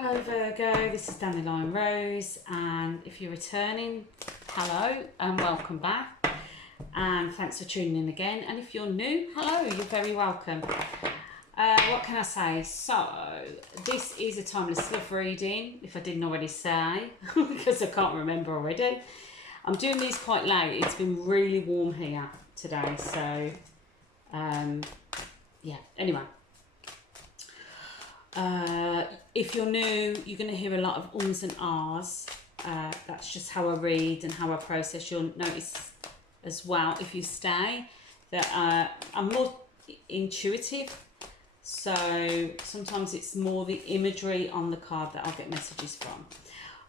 Hello Virgo, this is Dandelion Rose, and if you're returning, hello and welcome back, and thanks for tuning in again. And if you're new, hello, you're very welcome. What can I say? So this is a timeless love reading, if I didn't already say, because I can't remember already. I'm doing these quite late. It's been really warm here today, so yeah, anyway. If you're new, you're going to hear a lot of ums and ahs. That's just how I read and how I process. You'll notice as well, if you stay, that I'm more intuitive. So sometimes it's more the imagery on the card that I'll get messages from.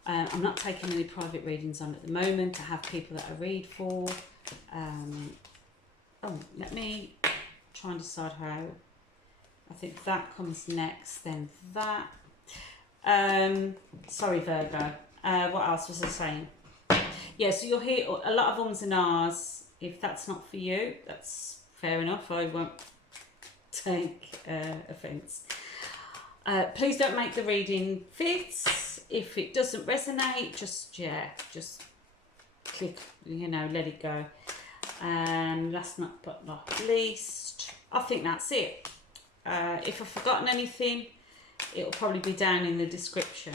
I'm not taking any private readings on at the moment. I have people that I read for. Let me try and decide how. I think that comes next, then that. Sorry, Virgo. What else was I saying? Yeah, so you'll hear a lot of ums and ahs. If that's not for you, that's fair enough. I won't take offence. Please don't make the reading fits. If it doesn't resonate, just click, let it go. And last but not least, I think that's it. If I've forgotten anything, it'll probably be down in the description.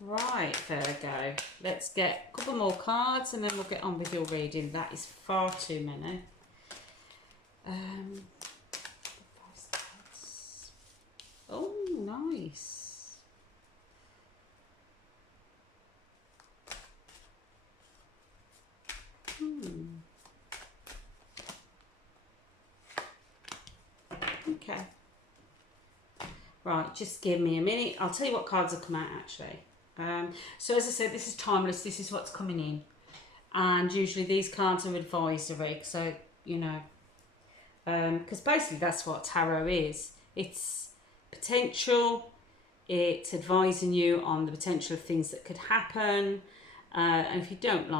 Right, Virgo, let's get a couple more cards and then we'll get on with your reading. That is far too many. Oh, nice. Okay. Right, just give me a minute. I'll tell you what cards have come out actually. So as I said, this is timeless. This is what's coming in. And usually these cards are advisory. So, because basically that's what tarot is. It's potential. It's advising you on the potential of things that could happen. And if you don't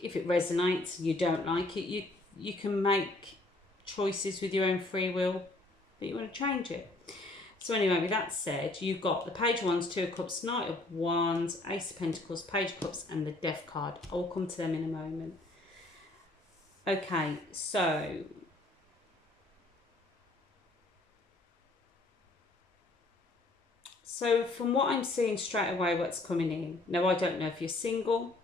if it resonates, you don't like it, you can make choices with your own free will. But you want to change it. So anyway, with that said, you've got the Page of Wands, Two of Cups, Knight of Wands, Ace of Pentacles, Page of Cups, and the Death card. I'll come to them in a moment. Okay, so from what I'm seeing straight away, what's coming in. Now, I don't know if you're single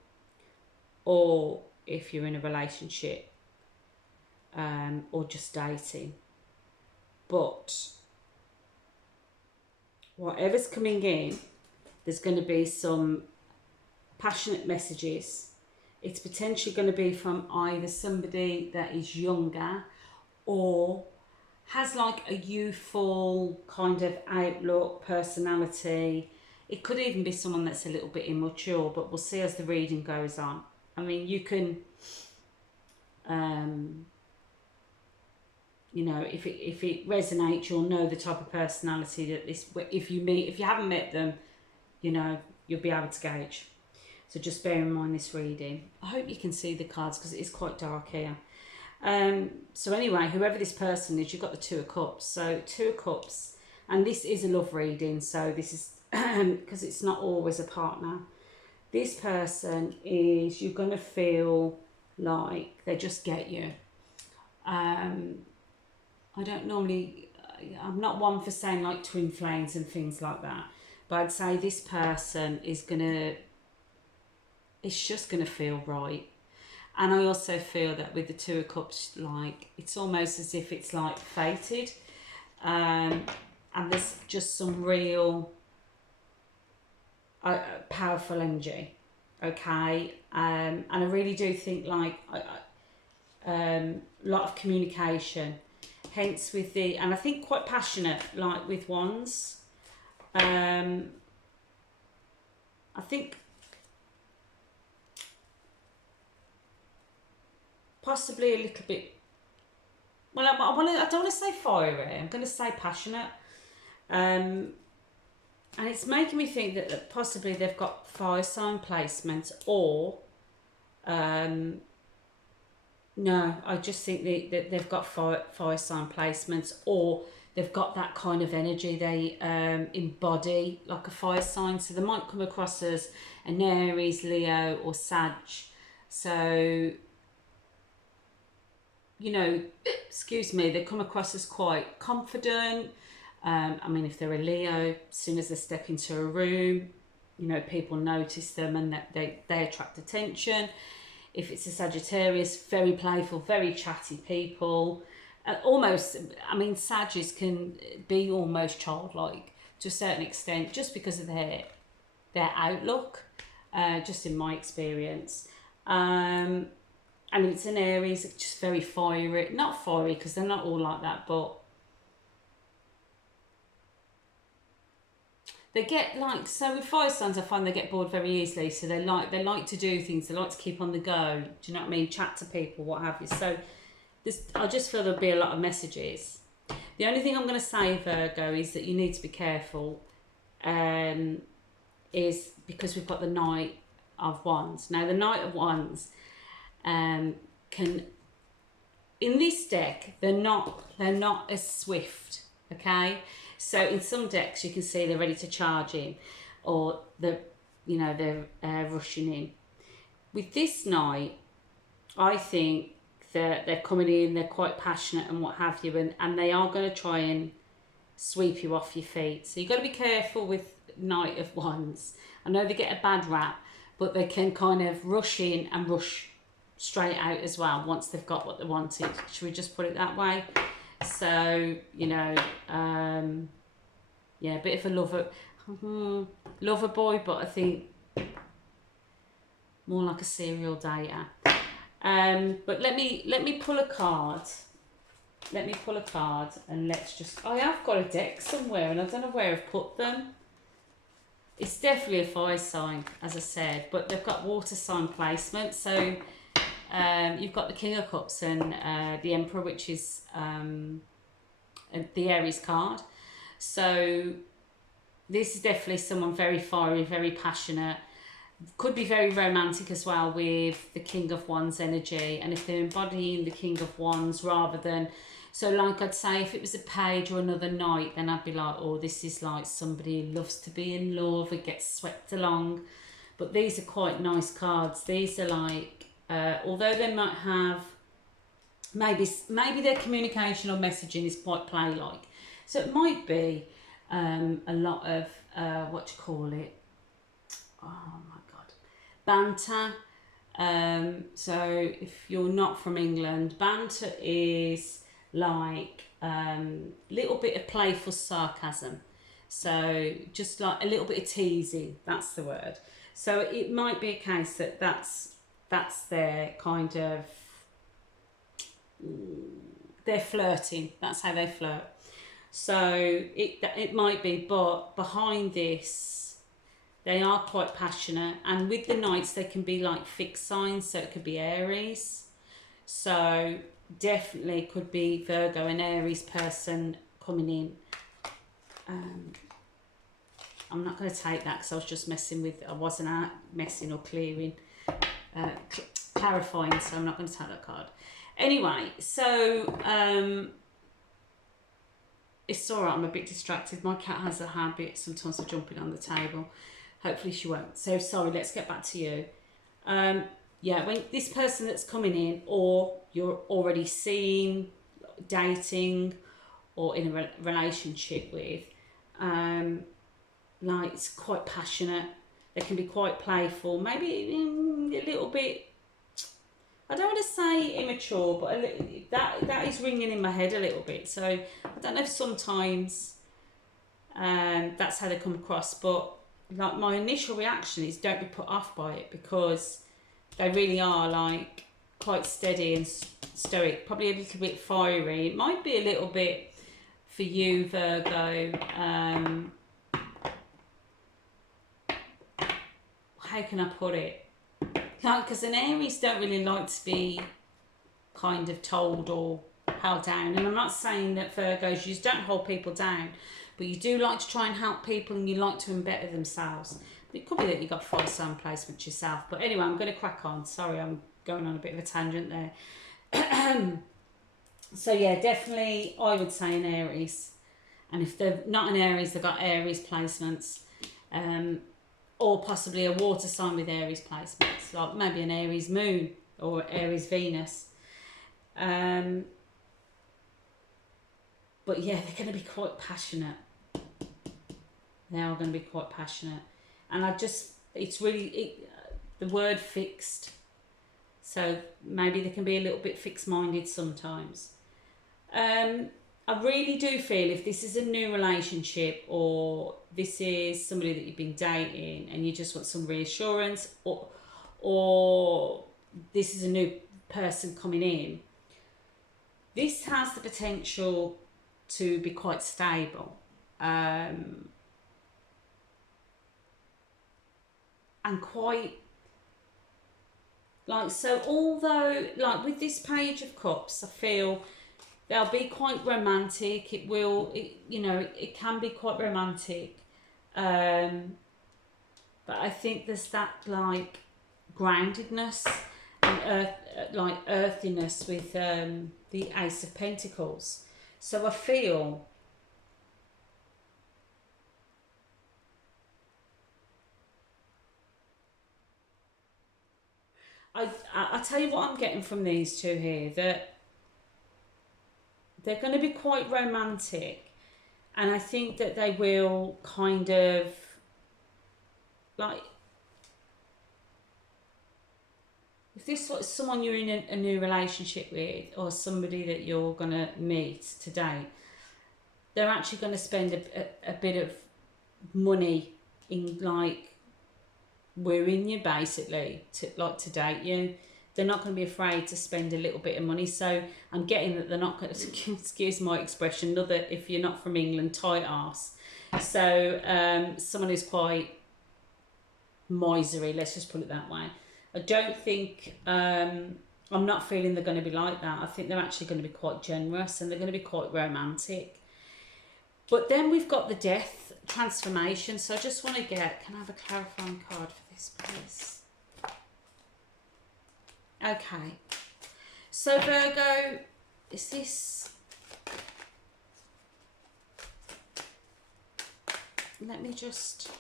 or if you're in a relationship or just dating. But whatever's coming in, there's going to be some passionate messages. It's potentially going to be from either somebody that is younger or has like a youthful kind of outlook, personality. It could even be someone that's a little bit immature, but we'll see as the reading goes on. I mean, you can if it resonates, you'll know the type of personality that this. If you haven't met them, you'll be able to gauge. So just bear in mind this reading. I hope you can see the cards because it is quite dark here. So anyway, whoever this person is, you've got the Two of Cups. So Two of Cups, and this is a love reading. So this is because it's not always a partner. This person is, you're going to feel like they just get you. I'm not one for saying like twin flames and things like that, but I'd say this person is it's just gonna feel right. And I also feel that with the Two of Cups, like it's almost as if it's like fated, and there's just some real powerful energy. Okay, and I really do think like a lot of communication. Hence with and I think quite passionate, like with Wands. I think possibly a little bit, well, I don't want to say fiery, I'm going to say passionate. And it's making me think that possibly they've got fire sign placements or No, I just think that they've got fire sign placements, or they've got that kind of energy. They embody like a fire sign. So they might come across as an Aries, Leo or Sag. So, you know, excuse me, they come across as quite confident. I mean, if they're a Leo, as soon as they step into a room, you know, people notice them and that they attract attention. If it's a Sagittarius, very playful, very chatty people. Almost, I mean, Sagittarius can be almost childlike to a certain extent just because of their outlook, just in my experience. And it's an Aries, it's just very fiery. Not fiery because they're not all like that, but they get like, so with fire signs I find they get bored very easily, so they like to do things, they like to keep on the go, do you know what I mean, chat to people, what have you. So I just feel there'll be a lot of messages. The only thing I'm going to say, Virgo, is that you need to be careful, is because we've got the Knight of Wands. Now the Knight of Wands can, in this deck, they're not as swift, okay? So in some decks you can see they're ready to charge in, or they're rushing in. With this Knight, I think that they're coming in, they're quite passionate and what have you, and they are going to try and sweep you off your feet. So you've got to be careful with Knight of Wands. I know they get a bad rap, but they can kind of rush in and rush straight out as well once they've got what they wanted. Should we just put it that way? So, you know, yeah, a bit of a lover boy, but I think more like a serial dater. But let me pull a card. Let me pull a card and let's just... I have got a deck somewhere and I don't know where I've put them. It's definitely a fire sign, as I said, but they've got water sign placement. So you've got the King of Cups and the Emperor, which is the Aries card. So this is definitely someone very fiery, very passionate. Could be very romantic as well with the King of Wands energy. And if they're embodying the King of Wands rather than... So like I'd say, if it was a page or another knight, then I'd be like, oh, this is like somebody who loves to be in love and gets swept along. But these are quite nice cards. These are like, although they might have, maybe their communication or messaging is quite play-like. So it might be a lot of, what do you call it? Oh my God, banter. So if you're not from England, banter is like little bit of playful sarcasm. So just like a little bit of teasing, that's the word. So it might be a case that that's their kind of, they're flirting, that's how they flirt. So it might be, but behind this, they are quite passionate. And with the Knights, they can be like fixed signs, so it could be Aries. So definitely could be Virgo, an Aries person coming in. I'm not going to take that because I was just messing with, I wasn't messing or clearing, clarifying, so I'm not going to take that card. Anyway, so it's alright, I'm a bit distracted. My cat has a habit sometimes of jumping on the table. Hopefully she won't. So sorry, let's get back to you. Yeah, when this person that's coming in, or you're already seeing, dating, or in a relationship with, like it's quite passionate. They can be quite playful, maybe a little bit, I don't want to say immature, but that is ringing in my head a little bit. So I don't know if sometimes that's how they come across, but like my initial reaction is don't be put off by it, because they really are like quite steady and stoic, probably a little bit fiery. It might be a little bit for you, Virgo. How can I put it? Like, because an Aries don't really like to be kind of told or held down. And I'm not saying that Virgos, you just don't hold people down, but you do like to try and help people and you like to better themselves. But it could be that you got fire sign placement yourself. But anyway, I'm going to crack on. Sorry, I'm going on a bit of a tangent there. So yeah, definitely I would say an Aries. And if they're not an Aries, they've got Aries placements, or possibly a water sign with Aries placements, like maybe an Aries moon or Aries Venus. But yeah, they're going to be quite passionate. They are going to be quite passionate. And it's really, the word fixed. So maybe they can be a little bit fixed-minded sometimes. I really do feel if this is a new relationship, or this is somebody that you've been dating and you just want some reassurance, or this is a new person coming in, this has the potential to be quite stable. And quite, like, so although, like with this Page of Cups, I feel they'll be quite romantic. It can be quite romantic. But I think there's that, like, groundedness and earthiness with the Ace of Pentacles. So I feel I tell you what I'm getting from these two here, that they're going to be quite romantic, and I think that they will kind of, like, if this is someone you're in a new relationship with, or somebody that you're going to meet today, they're actually going to spend a bit of money in, like, wooing you, basically, to date you. They're not going to be afraid to spend a little bit of money. So I'm getting that they're not going to, excuse my expression, another, if you're not from England, tight arse. So someone who's quite miserly, let's just put it that way. I don't think, I'm not feeling they're going to be like that. I think they're actually going to be quite generous, and they're going to be quite romantic. But then we've got the Death transformation. So I just want to can I have a clarifying card for this, please? Okay. So Virgo, is this... Let me just...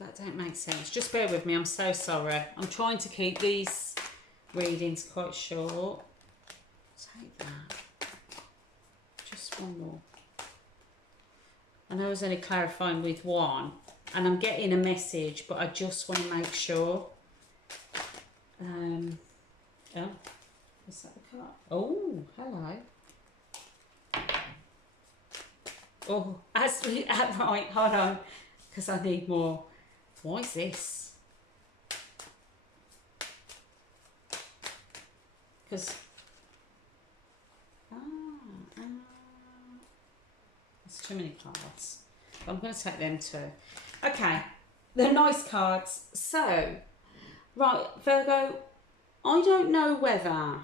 That don't make sense. Just bear with me. I'm so sorry. I'm trying to keep these readings quite short. Take that. Just one more. I know I was only clarifying with one, and I'm getting a message, but I just want to make sure. Oh, is that the card? Oh, hello. Oh, right, hold on, because I need more. Why is this? Because there's too many cards. I'm going to take them too. Okay, they're nice cards. So, right, Virgo, I don't know whether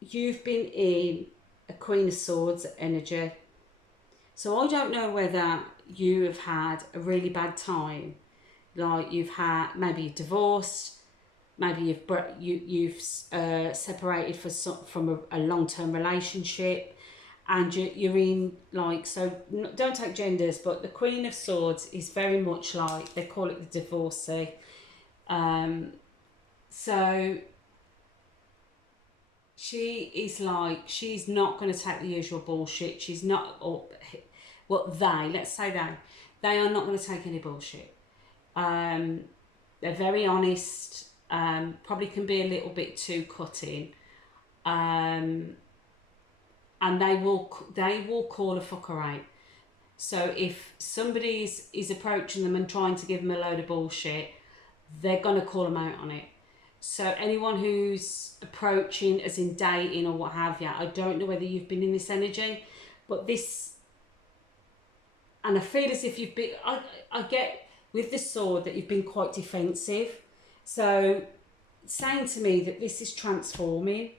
you've been in a Queen of Swords energy. So I don't know whether you have had a really bad time, like maybe you've divorced, maybe you've separated from a long-term relationship, and you're in, like, so don't take genders, but the Queen of Swords is very much like, they call it the divorcee. So she is like, she's not going to take the usual bullshit. She's not, let's say they are not going to take any bullshit. They're very honest, probably can be a little bit too cutting, and they will call a fucker out. So if somebody is approaching them and trying to give them a load of bullshit, they're going to call them out on it. So anyone who's approaching, as in dating or what have you, I don't know whether you've been in this energy, but this, and I feel as if you've been, I get with the Sword that you've been quite defensive. So it's saying to me that this is transforming.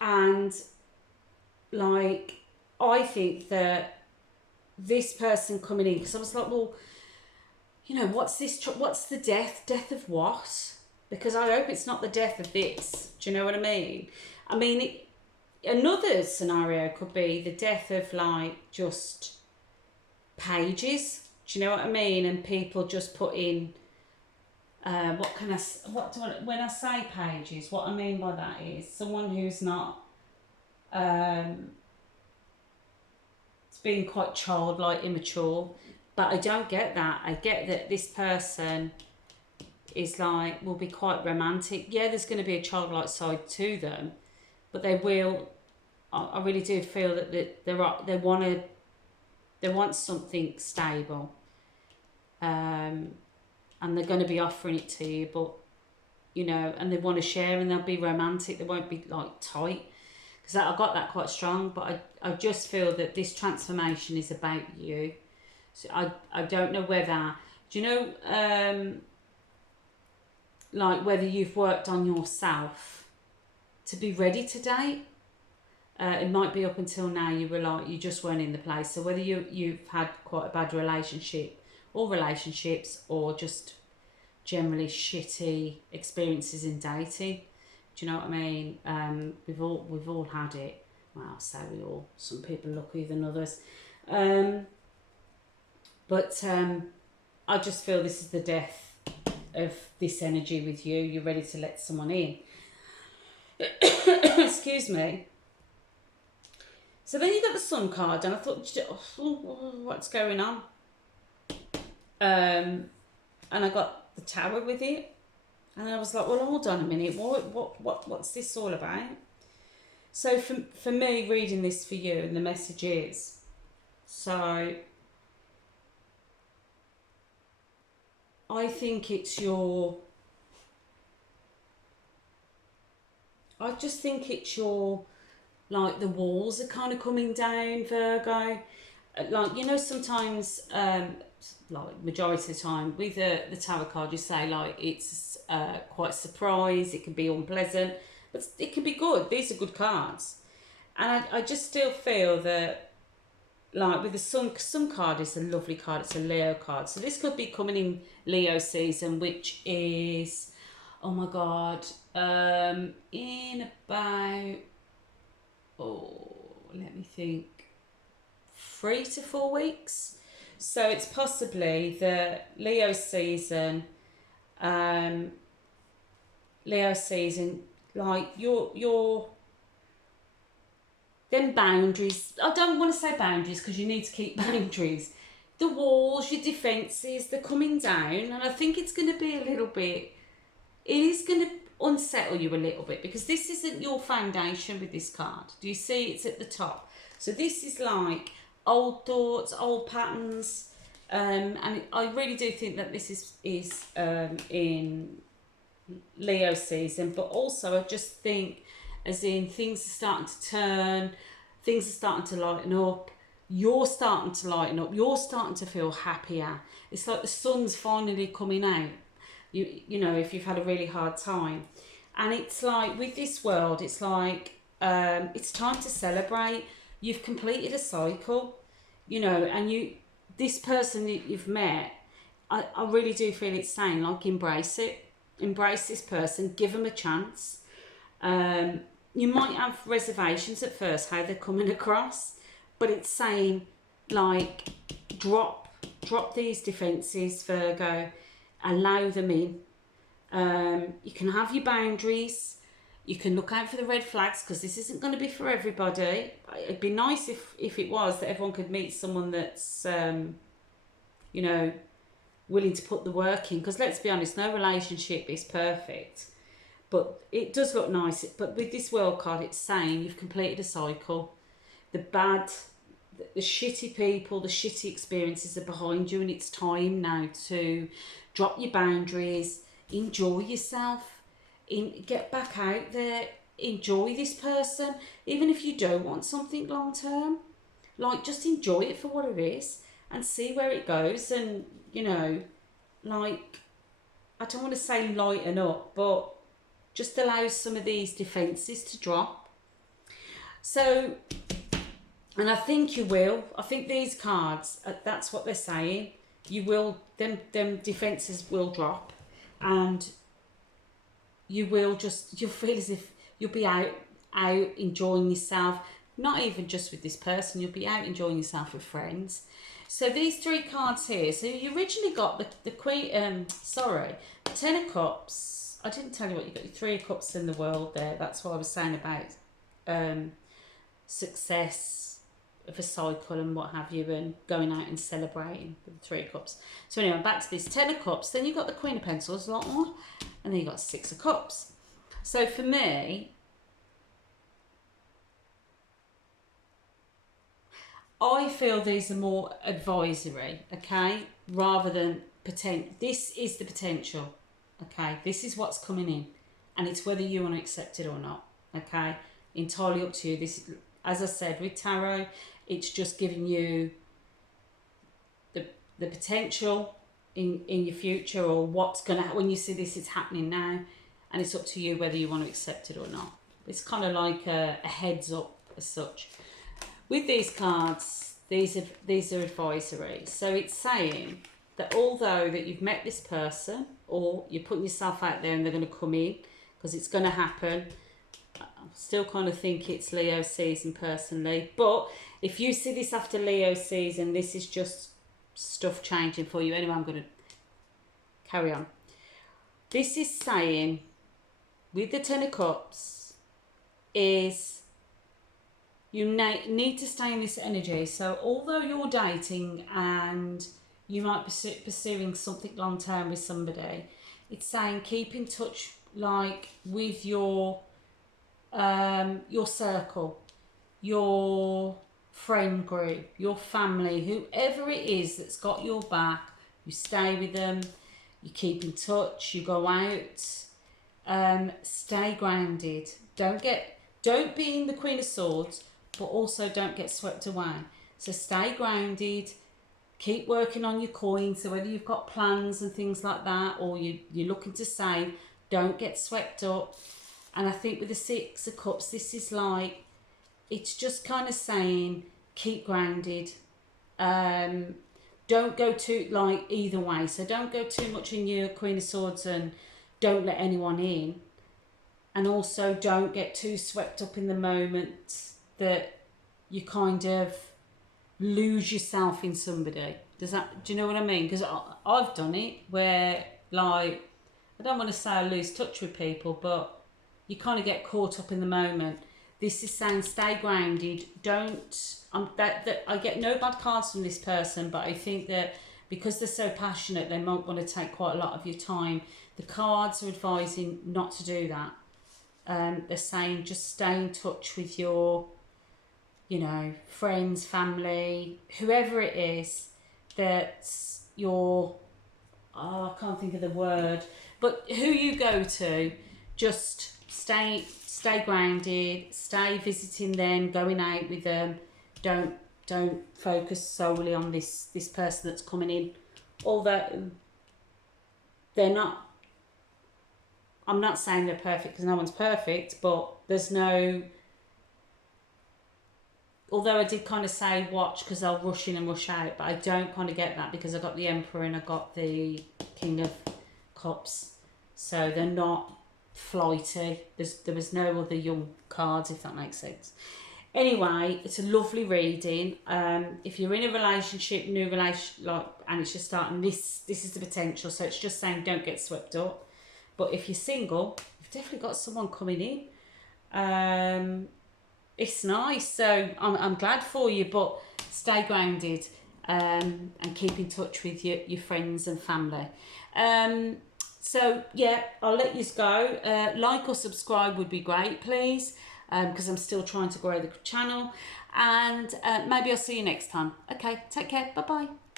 And, like, I think that this person coming in, because I was like, well, you know, what's this, what's the death of what? Because I hope it's not the death of this. Do you know what I mean? I mean, another scenario could be the death of like just pages. Do you know what I mean? And people just put in, when I say pages, what I mean by that is someone who's not, it's being quite childlike, immature. But I don't get that. I get that this person is like, will be quite romantic. Yeah, there's going to be a childlike side to them, but they will, I really do feel that they want something stable. And they're going to be offering it to you, but, you know, and they want to share, and they'll be romantic. They won't be like tight, because I got that quite strong. But I just feel that this transformation is about you. So I don't know whether, do you know, like whether you've worked on yourself to be ready to date. It might be up until now you were like, you just weren't in the place. So whether you've had quite a bad relationship or relationships, or just generally shitty experiences in dating. Do you know what I mean? We've all had it. Well, I'll say we all. Some people luckier than others. But I just feel this is the death of this energy with you. You're ready to let someone in. Excuse me. So then you got the Sun card, and I thought, oh, what's going on? And I got the Tower with it, and I was like, well, hold on a minute, what's this all about? So for me, reading this for you, and the message is, so I think it's your, I just think it's your, like the walls are kind of coming down, Virgo. Like, you know, sometimes, like majority of the time with the Tower card, you say like it's quite a surprise, it can be unpleasant, but it can be good. These are good cards. And I just still feel that, like with the Sun card is a lovely card, it's a Leo card. So this could be coming in Leo season, which is, oh my God, in about, let me think, 3 to 4 weeks. So it's possibly the Leo season, like your then boundaries. I don't want to say boundaries because you need to keep boundaries. The walls, your defences, they're coming down, and I think it's going to be a little bit, it is going to unsettle you a little bit, because this isn't your foundation with this card. Do you see it's at the top? So this is like old thoughts, old patterns, and I really do think that this is in Leo season, but also I just think as in things are starting to turn, things are starting to lighten up, you're starting to lighten up, you're starting to feel happier. It's like the sun's finally coming out, you know, if you've had a really hard time. And it's like with this world, it's like it's time to celebrate. You've completed a cycle, you know, and this person that you've met, I really do feel it's saying like embrace it, embrace this person, give them a chance. You might have reservations at first how they're coming across, but it's saying like drop these defences, Virgo, allow them in. You can have your boundaries, you can look out for the red flags, because this isn't going to be for everybody. It'd be nice if it was, that everyone could meet someone that's you know, willing to put the work in, because let's be honest, no relationship is perfect, but it does look nice. But with this World card, it's saying you've completed a cycle. The shitty people, the shitty experiences are behind you, and it's time now to drop your boundaries, enjoy yourself, get back out there, enjoy this person, even if you don't want something long term. Like, just enjoy it for what it is and see where it goes. And, you know, like, I don't want to say lighten up, but just allow some of these defences to drop. So, and I think you will. I think these cards, that's what they're saying. you will, them defences will drop, and you will just, you'll feel as if you'll be out enjoying yourself, not even just with this person, you'll be out enjoying yourself with friends. So these 3 cards here, so you originally got the Queen, the Ten of Cups. I didn't tell you what you got, your 3 of Cups in the world there. That's what I was saying about success of a cycle and what have you, and going out and celebrating with the 3 of Cups. So anyway, back to this 10 of Cups. Then you've got the Queen of Pentacles, like, and then you've got 6 of Cups. So for me, I feel these are more advisory, okay, rather than potential. This is the potential, okay. This is what's coming in, and it's whether you want to accept it or not, okay. Entirely up to you. This, as I said, with tarot, it's just giving you the potential in your future, or what's gonna when you see this is happening now, and it's up to you whether you want to accept it or not. It's kind of like a heads up as such. With these cards, these are advisory. So it's saying that although that you've met this person, or you're putting yourself out there and they're going to come in, because it's going to happen, I still kind of think it's Leo season personally. But if you see this after Leo season, this is just stuff changing for you. Anyway, I'm going to carry on. This is saying, with the Ten of Cups, is you need to stay in this energy. So although you're dating and you might be pursuing something long term with somebody, it's saying keep in touch, like with your circle, your friend group, your family, whoever it is that's got your back. You stay with them, you keep in touch, you go out, stay grounded. Don't be in the Queen of Swords, but also don't get swept away. So stay grounded, keep working on your coins. So whether you've got plans and things like that, or you're looking to save, don't get swept up. And I think with the 6 of Cups, this is like, it's just kind of saying keep grounded. Don't go too, like, either way. So don't go too much in your Queen of Swords and don't let anyone in. And also don't get too swept up in the moment that you kind of lose yourself in somebody. Do you know what I mean? Because I've done it where, like, I don't want to say I lose touch with people, but you kind of get caught up in the moment. This is saying stay grounded. Don't, I get no bad cards from this person, but I think that because they're so passionate, they might want to take quite a lot of your time. The cards are advising not to do that. They're saying just stay in touch with your, you know, friends, family, whoever it is that's your, I can't think of the word, but who you go to, just stay grounded, stay visiting them, going out with them. Don't focus solely on this person that's coming in. Although they're not, I'm not saying they're perfect because no one's perfect, but there's no, although I did kind of say watch because they'll rush in and rush out, but I don't kind of get that because I got the Emperor and I got the King of Cups. So they're not flighty. There was no other young cards, if that makes sense. Anyway, it's a lovely reading. If you're in a relationship, new relation, like, and it's just starting, this is the potential. So it's just saying don't get swept up. But if you're single, you've definitely got someone coming in. It's nice. So I'm glad for you, but stay grounded and keep in touch with your friends and family. So yeah, I'll let you go. Like or subscribe would be great, please, because I'm still trying to grow the channel. And maybe I'll see you next time. Okay, take care. Bye-bye.